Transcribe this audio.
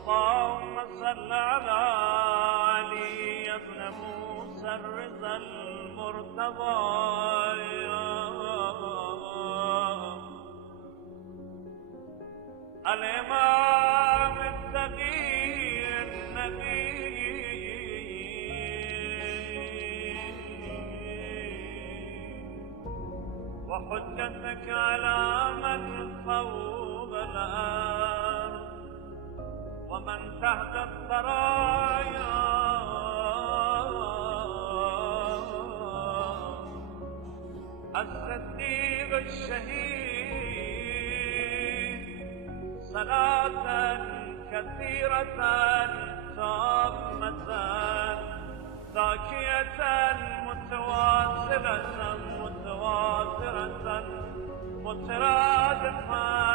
اللهم صل على علي بن موسى الرضا المرتضى الإمام التقي النبي وحجتك على من فوق الأرض ومن تحت الثرايا الصديق الشهيد صلاة كثيرة تامة ذاكية متواصلة متواترة مترادفة